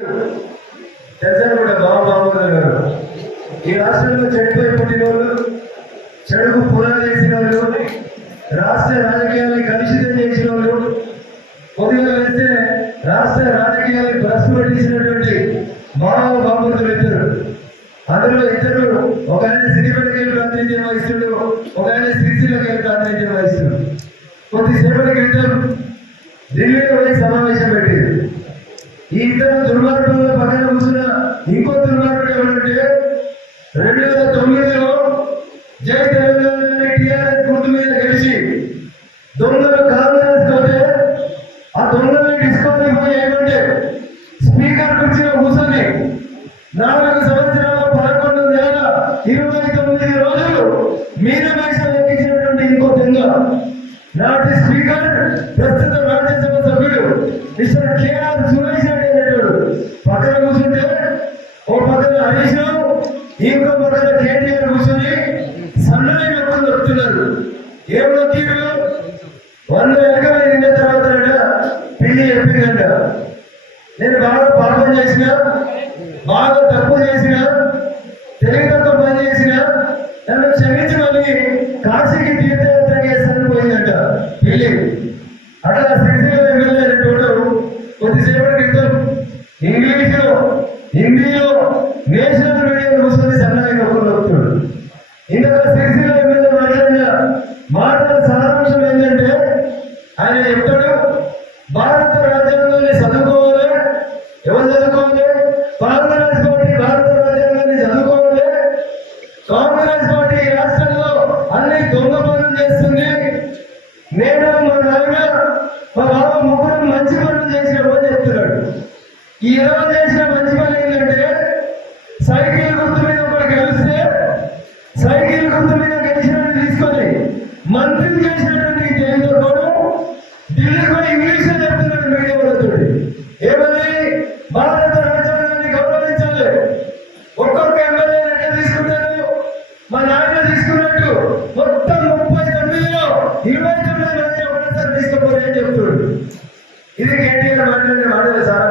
తెలుసా కూడా బాబు గారు. ఈ రాష్ట్రంలో చెడిపోయి పుట్టిన వాళ్ళు చెడుకు పునాది వేసిన వాళ్ళు రాష్ట్ర రాజకీయాన్ని కలుషితం చేసిన వాళ్ళు కొద్దిగా వేస్తే రాష్ట్ర రాజకీయాన్ని భ్రష్టు మానవ బాబుతులు ఇద్దరు. అందులో ఇద్దరు ఒక ఆయన సిద్దిపేటకి వెళ్ళి ప్రాతినిధ్యం వహిస్తుడు ఒక ఆయన శ్రీశైలంకి వెళ్ళి ప్రాతినిధ్యం వహిస్తుడు. కొద్దిసేపటి క్రితం ఢిల్లీలో పోయి సమావేశం పెట్టి ఈ ఇద్దరు దుర్మార్గుల పక్కన కూర్చున్న ఇంకో దుర్మార్గుడు ఎవరంటే రెండు వేల తొమ్మిదిలో జై తెలంగాణ టీఆర్ఎస్ గుర్తు మీద గెలిచి దొంగలు కాంగ్రెస్ పోతే ఆ దొంగలు డిస్క్వాలిఫై ఏమంటే స్పీకర్ కుర్చీలో కూర్చొని నాలుగు సంవత్సరాల పదకొండు నెలల ఇరవై తొమ్మిది రోజులు మీద పైసలు ఎక్కించినటువంటి ఇంకో దొంగ. నాటి స్పీకర్ ప్రస్తుత రాజ్యసభ సభ్యుడు మిస్టర్ కేఆర్ హరీష్ ఇంకో పక్కన కేటీఆర్ కూర్చొని సన్నని నొప్పులు నొక్కుతున్నారు ఏం నొక్కిరు వంద ఎకరాలు నిన్న తర్వాత పిల్లి చెప్పిందంట. నేను బాగా పాపం చేసిన బాగా తప్పు చేసిన ఢిల్లీలో నేషనల్ మీడియా కూర్చొని సన్నాయి నొక్కులు నొక్కుతాడు ఇంకొక శ్రీశైలం ఎమ్మెల్యే మాట్లాడిన మాటల సారాంశం ఏంటంటే ఆయన చెప్తాడు భారత రాజ్యాంగాన్ని చదువుకోవాలి ఎవరు చదువుకోవాలి? కాంగ్రెస్ పార్టీ భారత రాజ్యాంగాన్ని చదువుకోవాలి. కాంగ్రెస్ పార్టీ ఈ రాష్ట్రంలో అన్ని దొంగ పనులు చేస్తుంది. నేను మా నాయన మా బాబు ముగ్గురు మంచి పనులు చేసిన అని చెప్తున్నాడు ఈ ఇరవై చేసిన మంచి పని ఏంటంటే సైకిల్ గుర్తు మీద ఒకటి గెలిస్తే సైకిల్ గుర్తు మీద గెలిచినట్టు తీసుకొని మంత్రి చేసినటువంటి తెలియదు కూడా ఢిల్లీ కూడా ఇంగ్లీష్లో చెప్తున్నాడు మీడియా వాళ్ళతోటి. ఏమని భారత రాజ్యాంగాన్ని గౌరవించాలి ఒక్కొక్క ఎమ్మెల్యే ఎట్లా తీసుకుంటారు. మా నాన్న తీసుకున్నట్టు మొత్తం ముప్పై తొమ్మిదిలో ఇరవై తొమ్మిది మంది ఒకటేసారి తీసుకుపోయి అని చెప్తున్నాడు ఇది కేటీఆర్ మాట్లాడే మాట్లాడే సారాంశం